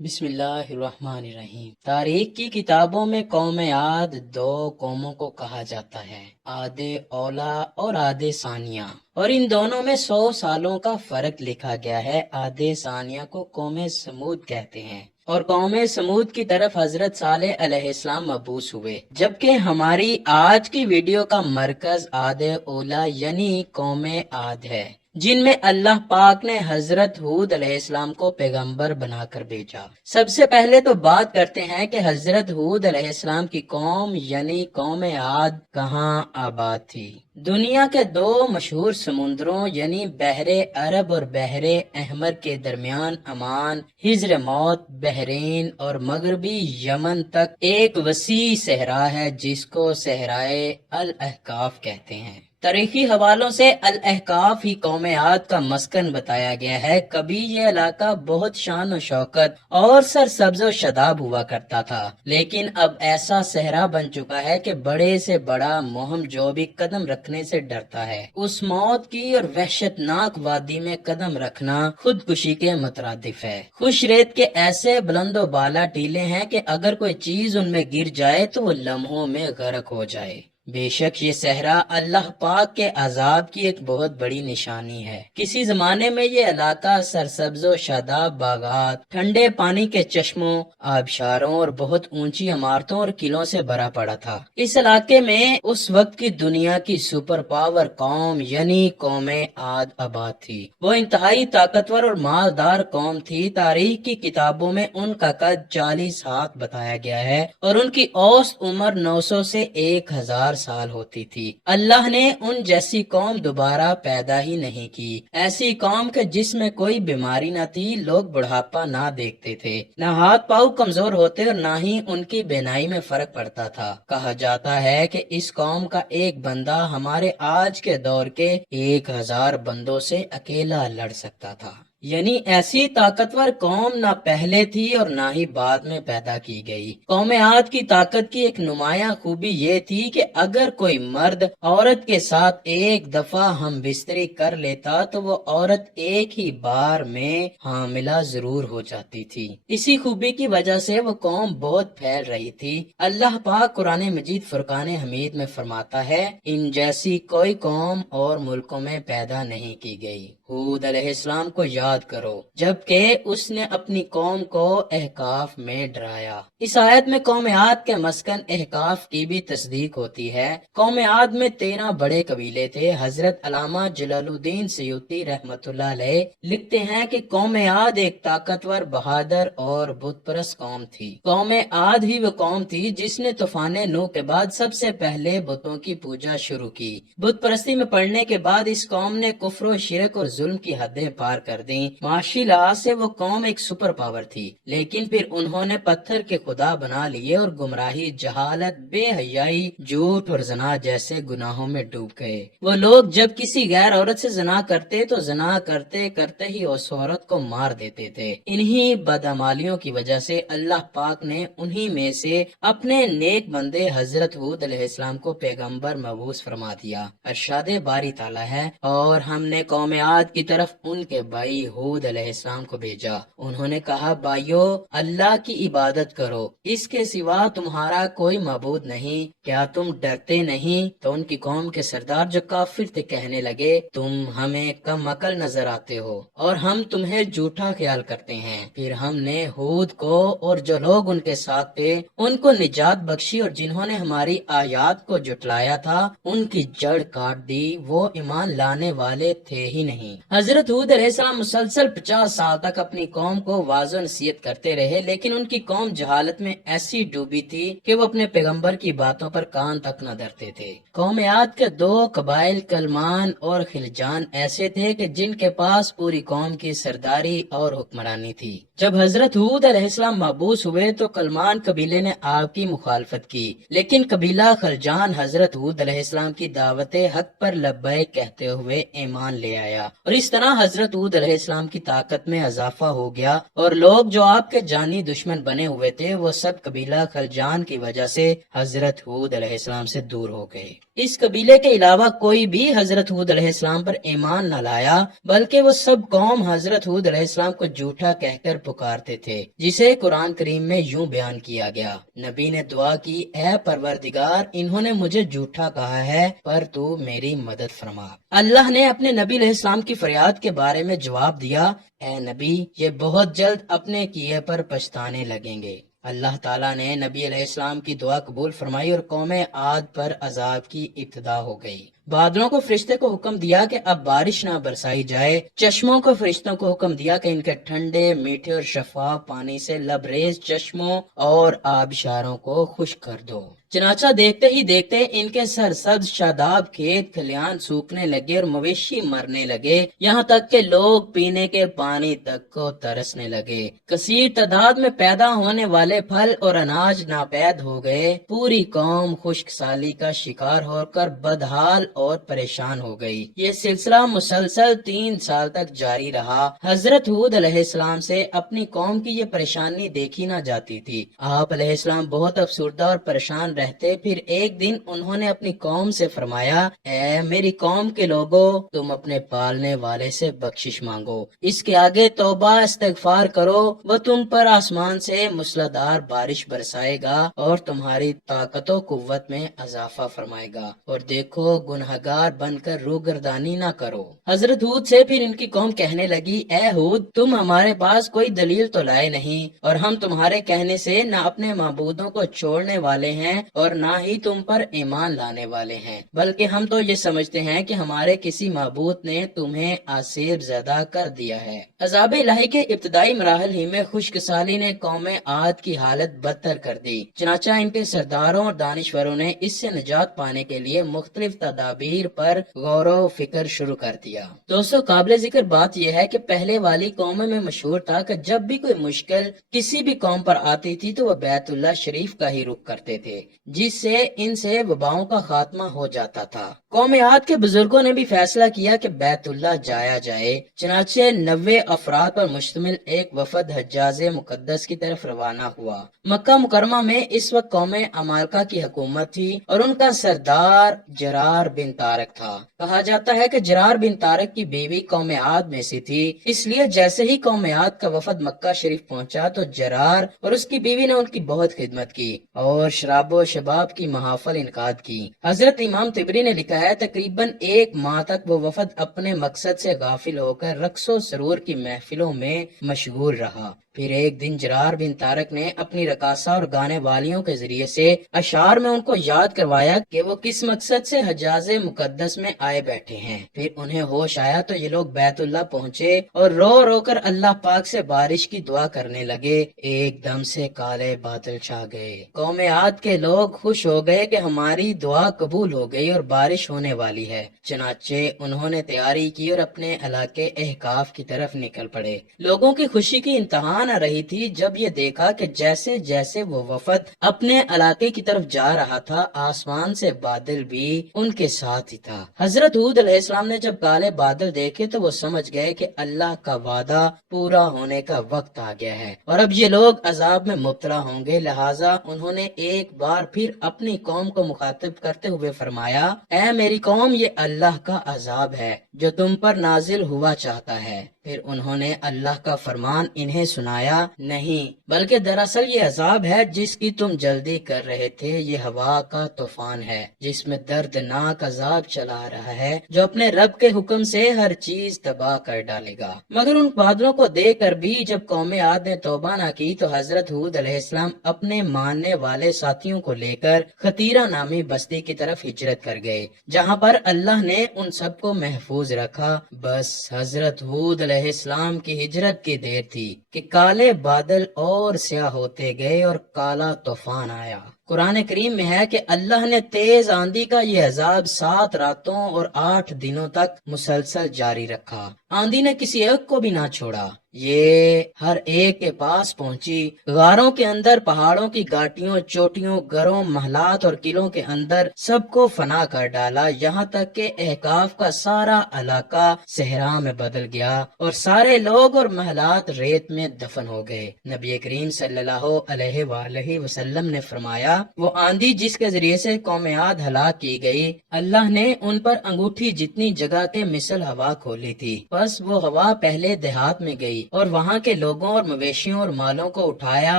بسم اللہ الرحمن الرحیم۔ تاریخ کی کتابوں میں قوم عاد دو قوموں کو کہا جاتا ہے، عاد اولا اور عاد ثانیہ، اور ان دونوں میں 100 سالوں کا فرق لکھا گیا ہے۔ عاد ثانیہ کو قوم سمود کہتے ہیں اور قوم سمود کی طرف حضرت صالح علیہ السلام مبعوث ہوئے، جبکہ ہماری آج کی ویڈیو کا مرکز عاد اولا یعنی قوم عاد ہے، جن میں اللہ پاک نے حضرت ہود علیہ السلام کو پیغمبر بنا کر بھیجا۔ سب سے پہلے تو بات کرتے ہیں کہ حضرت ہود علیہ السلام کی قوم یعنی قوم عاد کہاں آباد تھی۔ دنیا کے دو مشہور سمندروں یعنی بحر عرب اور بحر احمر کے درمیان عمان، حضر موت، بحرین اور مغربی یمن تک ایک وسیع صحرا ہے جس کو صحرائے الاحقاف کہتے ہیں۔ تاریخی حوالوں سے الاحقاف ہی قوم عاد کا مسکن بتایا گیا ہے۔ کبھی یہ علاقہ بہت شان و شوکت اور سرسبز و شاداب ہوا کرتا تھا، لیکن اب ایسا صحرا بن چکا ہے کہ بڑے سے بڑا مہم جو بھی قدم رکھنے سے ڈرتا ہے۔ اس موت کی اور وحشتناک وادی میں قدم رکھنا خودکشی کے مترادف ہے۔ خوش ریت کے ایسے بلند و بالا ٹیلے ہیں کہ اگر کوئی چیز ان میں گر جائے تو وہ لمحوں میں غرق ہو جائے۔ بے شک یہ صحرا اللہ پاک کے عذاب کی ایک بہت بڑی نشانی ہے۔ کسی زمانے میں یہ علاقہ سرسبز و شاداب باغات، ٹھنڈے پانی کے چشموں، آبشاروں اور بہت اونچی عمارتوں اور قلعوں سے بھرا پڑا تھا۔ اس علاقے میں اس وقت کی دنیا کی سپر پاور قوم یعنی قوم عاد آباد تھی۔ وہ انتہائی طاقتور اور مالدار قوم تھی۔ تاریخ کی کتابوں میں ان کا قد 40 ہاتھ بتایا گیا ہے اور ان کی اوسط عمر 900 سے 1000 سال ہوتی تھی۔ اللہ نے ان جیسی قوم دوبارہ پیدا ہی نہیں کی، ایسی قوم کے جس میں کوئی بیماری نہ تھی، لوگ بڑھاپا نہ دیکھتے تھے، نہ ہاتھ پاؤں کمزور ہوتے اور نہ ہی ان کی بینائی میں فرق پڑتا تھا۔ کہا جاتا ہے کہ اس قوم کا ایک بندہ ہمارے آج کے دور کے 1000 بندوں سے اکیلا لڑ سکتا تھا۔ یعنی ایسی طاقتور قوم نہ پہلے تھی اور نہ ہی بعد میں پیدا کی گئی۔ قوم عاد کی طاقت کی ایک نمایاں خوبی یہ تھی کہ اگر کوئی مرد عورت کے ساتھ ایک دفعہ ہم بستری کر لیتا تو وہ عورت ایک ہی بار میں حاملہ ضرور ہو جاتی تھی۔ اسی خوبی کی وجہ سے وہ قوم بہت پھیل رہی تھی۔ اللہ پاک قرآن مجید فرقان حمید میں فرماتا ہے، ان جیسی کوئی قوم اور ملکوں میں پیدا نہیں کی گئی۔ ہود علیہ السلام کو یاد کرو جبکہ اس نے اپنی قوم کو احقاف میں ڈرایا۔ اس آیت میں قوم عاد کے مسکن احقاف کی بھی تصدیق ہوتی ہے۔ قوم عاد میں 13 بڑے قبیلے تھے۔ حضرت علامہ جلال الدین سیوطی رحمۃ اللہ علیہ لکھتے ہیں کہ قوم عاد ایک طاقتور، بہادر اور بت پرست قوم تھی۔ قوم عاد ہی وہ قوم تھی جس نے طوفان نوح کے بعد سب سے پہلے بتوں کی پوجا شروع کی۔ بت پرستی میں پڑنے کے بعد اس قوم نے کفر و شرک اور ظلم کی حدیں پار کر دیں۔ معاشی لحاظ سے وہ قوم ایک سپر پاور تھی، لیکن پھر انہوں نے پتھر کے خدا بنا لیے اور گمراہی، جہالت، بے حیائی، جھوٹ اور زنا جیسے گناہوں میں ڈوب گئے۔ وہ لوگ جب کسی غیر عورت سے زنا کرتے تو زنا کرتے کرتے ہی اس عورت کو مار دیتے تھے۔ انہی بدعمالیوں کی وجہ سے اللہ پاک نے انہی میں سے اپنے نیک بندے حضرت ہود علیہ السلام کو پیغمبر مبعوث فرما دیا۔ ارشاد باری تعالیٰ ہے، اور ہم نے قوم عاد کی طرف ان کے بھائی ہود علیہ السلام کو بھیجا۔ انہوں نے کہا، بھائیو، اللہ کی عبادت کرو، اس کے سوا تمہارا کوئی معبود نہیں، کیا تم ڈرتے نہیں؟ تو ان کی قوم کے سردار جو کافر تھے کہنے لگے، تم ہمیں کم عقل نظر آتے ہو اور ہم تمہیں جھوٹا خیال کرتے ہیں۔ پھر ہم نے ہود کو اور جو لوگ ان کے ساتھ تھے ان کو نجات بخشی، اور جنہوں نے ہماری آیات کو جھٹلایا تھا ان کی جڑ کاٹ دی، وہ ایمان لانے والے تھے ہی نہیں۔ حضرت ہود علیہ السلام مسلسل 50 سال تک اپنی قوم کو واضح و نصیحت کرتے رہے، لیکن ان کی قوم جہالت میں ایسی ڈوبی تھی کہ وہ اپنے پیغمبر کی باتوں پر کان تک نہ دھرتے تھے۔ قوم عاد کے 2 قبائل کلمان اور خلجان ایسے تھے کہ جن کے پاس پوری قوم کی سرداری اور حکمرانی تھی۔ جب حضرت ہود علیہ السلام مبعوث ہوئے تو کلمان قبیلے نے آپ کی مخالفت کی، لیکن قبیلہ خلجان حضرت ہود علیہ السلام کی دعوت حق پر لبیک کہتے ہوئے ایمان لے آیا، اور اس طرح حضرت ہود علیہ السلام السلام کی طاقت میں اضافہ ہو گیا اور لوگ جو آپ کے جانی دشمن بنے ہوئے تھے وہ سب قبیلہ خلجان کی وجہ سے حضرت ہود علیہ السلام سے دور ہو گئے۔ اس قبیلے کے علاوہ کوئی بھی حضرت ہود علیہ السلام پر ایمان نہ لایا، بلکہ وہ سب قوم حضرت ہود علیہ السلام کو جھوٹا کہہ کر پکارتے تھے، جسے قرآن کریم میں یوں بیان کیا گیا۔ نبی نے دعا کی، اے پروردگار، انہوں نے مجھے جھوٹا کہا ہے پر تو میری مدد فرما۔ اللہ نے اپنے نبی علیہ السلام کی فریاد کے بارے میں جواب دیا، اے نبی، یہ بہت جلد اپنے کیے پر پچھتانے لگیں گے۔ اللہ تعالیٰ نے نبی علیہ السلام کی دعا قبول فرمائی اور قوم عاد پر عذاب کی ابتدا ہو گئی۔ بادلوں کو فرشتے کو حکم دیا کہ اب بارش نہ برسائی جائے، چشموں کو فرشتوں کو حکم دیا کہ ان کے ٹھنڈے، میٹھے اور شفاف پانی سے لبریز چشموں اور آبشاروں کو خشک کر دو۔ چنانچہ دیکھتے ہی دیکھتے ان کے سرسبز شاداب کھیت کھلیان سوکھنے لگے اور مویشی مرنے لگے، یہاں تک کہ لوگ پینے کے پانی تک کو ترسنے لگے۔ کثیر تعداد میں پیدا ہونے والے پھل اور اناج ناپید ہو گئے۔ پوری قوم خشک سالی کا شکار ہو کر بدحال اور پریشان ہو گئی۔ یہ سلسلہ مسلسل 3 سال تک جاری رہا۔ حضرت ہود علیہ السلام سے اپنی قوم کی یہ پریشانی دیکھی نہ جاتی تھی۔ آپ علیہ السلام بہت افسردہ اور پریشان رہتے۔ پھر ایک دن انہوں نے اپنی قوم سے فرمایا، اے میری قوم کے لوگوں، تم اپنے پالنے والے سے بخشش مانگو، اس کے آگے توبہ استغفار کرو، وہ تم پر آسمان سے موسلادھار بارش برسائے گا اور تمہاری طاقت و قوت میں اضافہ فرمائے گا، اور دیکھو گنہگار بن کر روگردانی نہ کرو۔ حضرت ہود سے پھر ان کی قوم کہنے لگی، اے ہود، تم ہمارے پاس کوئی دلیل تو لائے نہیں، اور ہم تمہارے کہنے سے نہ اپنے معبودوں کو چھوڑنے والے ہیں اور نہ ہی تم پر ایمان لانے والے ہیں، بلکہ ہم تو یہ سمجھتے ہیں کہ ہمارے کسی معبود نے تمہیں اسیر زدہ کر دیا ہے۔ عذاب الہی کے ابتدائی مراحل ہی میں خشک سالی نے قوم عاد کی حالت بدتر کر دی، چنانچہ ان کے سرداروں اور دانشوروں نے اس سے نجات پانے کے لیے مختلف تدابیر پر غور و فکر شروع کر دیا۔ دوستو، قابل ذکر بات یہ ہے کہ پہلے والی قوموں میں مشہور تھا کہ جب بھی کوئی مشکل کسی بھی قوم پر آتی تھی تو وہ بیت اللہ شریف کا ہی رخ کرتے تھے، جس سے ان سے وباؤں کا خاتمہ ہو جاتا تھا۔ قوم عاد کے بزرگوں نے بھی فیصلہ کیا کہ بیت اللہ جایا جائے، چنانچہ 90 افراد پر مشتمل ایک وفد حجاز مقدس کی طرف روانہ ہوا۔ مکہ مکرمہ میں اس وقت قوم عمالقہ کی حکومت تھی اور ان کا سردار جرار بن طارق تھا۔ کہا جاتا ہے کہ جرار بن طارق کی بیوی قوم عاد میں سے تھی، اس لیے جیسے ہی قوم عاد کا وفد مکہ شریف پہنچا تو جرار اور اس کی بیوی نے ان کی بہت خدمت کی اور شراب و شباب کی محافل انعقاد کی۔ حضرت امام طبری نے لکھا ہے، تقریباً 1 ماہ تک وہ وفد اپنے مقصد سے غافل ہو کر رقص و سرور کی محفلوں میں مشغول رہا۔ پھر ایک دن جرار بن طارق نے اپنی رقاصہ اور گانے والیوں کے ذریعے سے اشعار میں ان کو یاد کروایا کہ وہ کس مقصد سے حجاز مقدس میں آئے بیٹھے ہیں۔ پھر انہیں ہوش آیا تو یہ لوگ بیت اللہ پہنچے اور رو رو کر اللہ پاک سے بارش کی دعا کرنے لگے۔ ایک دم سے کالے بادل چھا گئے۔ قوم عاد کے لوگ خوش ہو گئے کہ ہماری دعا قبول ہو گئی اور بارش ہونے والی ہے، چنانچہ انہوں نے تیاری کی اور اپنے علاقے احقاف کی طرف نکل پڑے۔ لوگوں کی خوشی کی انتہا نہ رہی تھی جب یہ دیکھا کہ جیسے جیسے وہ وفد اپنے علاقے کی طرف جا رہا تھا، آسمان سے بادل بھی ان کے ساتھ ہی تھا۔ حضرت ہود علیہ السلام نے جب کالے بادل دیکھے تو وہ سمجھ گئے کہ اللہ کا وعدہ پورا ہونے کا وقت آ گیا ہے اور اب یہ لوگ عذاب میں مبتلا ہوں گے، لہٰذا انہوں نے ایک بار پھر اپنی قوم کو مخاطب کرتے ہوئے فرمایا، اے میری قوم، یہ اللہ کا عذاب ہے جو تم پر نازل ہوا چاہتا ہے۔ پھر انہوں نے اللہ کا فرمان انہیں سنایا، نہیں بلکہ دراصل یہ عذاب ہے جس کی تم جلدی کر رہے تھے، یہ ہوا کا طوفان ہے جس میں دردناک عذاب چلا رہا ہے جو اپنے رب کے حکم سے ہر چیز تباہ کر ڈالے گا۔ مگر ان بادلوں کو دیکھ کر بھی جب قوم عاد نے توبہ نہ کی تو حضرت ہود علیہ السلام اپنے ماننے والے ساتھیوں کو لے کر خطیرہ نامی بستی کی طرف ہجرت کر گئے، جہاں پر اللہ نے ان سب کو محفوظ رکھا۔ بس حضرت ہود علیہ السلام کی ہجرت کی دیر تھی کہ کالے بادل اور سیاہ ہوتے گئے اور کالا طوفان آیا۔ قرآن کریم میں ہے کہ اللہ نے تیز آندھی کا یہ عذاب 7 راتوں اور 8 دنوں تک مسلسل جاری رکھا۔ آندھی نے کسی ایک کو بھی نہ چھوڑا، یہ ہر ایک کے پاس پہنچی۔ غاروں کے اندر، پہاڑوں کی گھاٹیوں، چوٹیوں، گھروں، محلات اور قلعوں کے اندر سب کو فنا کر ڈالا، یہاں تک کہ احقاف کا سارا علاقہ صحرا میں بدل گیا اور سارے لوگ اور محلات ریت میں دفن ہو گئے۔ نبی کریم صلی اللہ علیہ وآلہ وسلم نے فرمایا، وہ آندھی جس کے ذریعے سے قوم عاد ہلاک کی گئی، اللہ نے ان پر انگوٹھی جتنی جگہ کے مثل ہوا کھولی تھی، بس وہ ہوا پہلے دیہات میں گئی اور وہاں کے لوگوں اور مویشیوں اور مالوں کو اٹھایا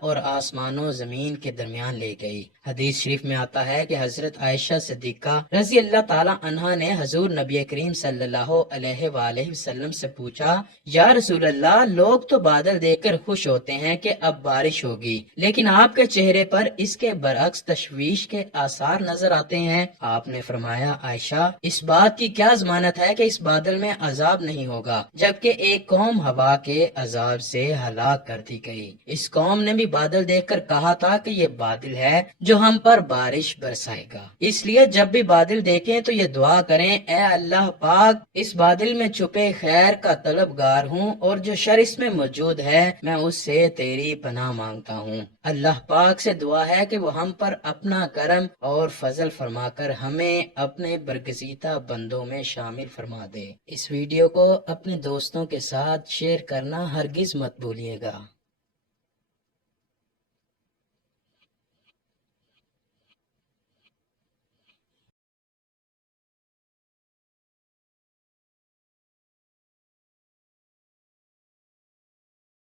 اور آسمان و زمین کے درمیان لے گئی۔ حدیث شریف میں آتا ہے کہ حضرت عائشہ صدیقہ رضی اللہ تعالی عنہا نے حضور نبی کریم صلی اللہ علیہ وآلہ وسلم سے پوچھا، یا رسول اللہ، لوگ تو بادل دیکھ کر خوش ہوتے ہیں کہ اب بارش ہوگی، لیکن آپ کے چہرے پر اس کے برعکس تشویش کے آثار نظر آتے ہیں۔ آپ نے فرمایا، عائشہ، اس بات کی کیا ضمانت ہے کہ اس بادل میں عذاب نہیں ہوگا، جبکہ ایک قوم ہوا کے عذاب سے ہلاک کر دی گئی۔ اس قوم نے بھی بادل دیکھ کر کہا تھا کہ یہ بادل ہے جو ہم پر بارش برسائے گا، اس لیے جب بھی بادل دیکھیں تو یہ دعا کریں، اے اللہ پاک، اس بادل میں چھپے خیر کا طلبگار ہوں اور جو شر اس میں موجود ہے میں اس سے تیری پناہ مانگتا ہوں۔ اللہ پاک سے دعا ہے کہ وہ ہم پر اپنا کرم اور فضل فرما کر ہمیں اپنے برگزیدہ بندوں میں شامل فرما دے۔ اس ویڈیو کو اپنے دوستوں کے ساتھ شیئر کرنا ہرگز مت بھولیے گا۔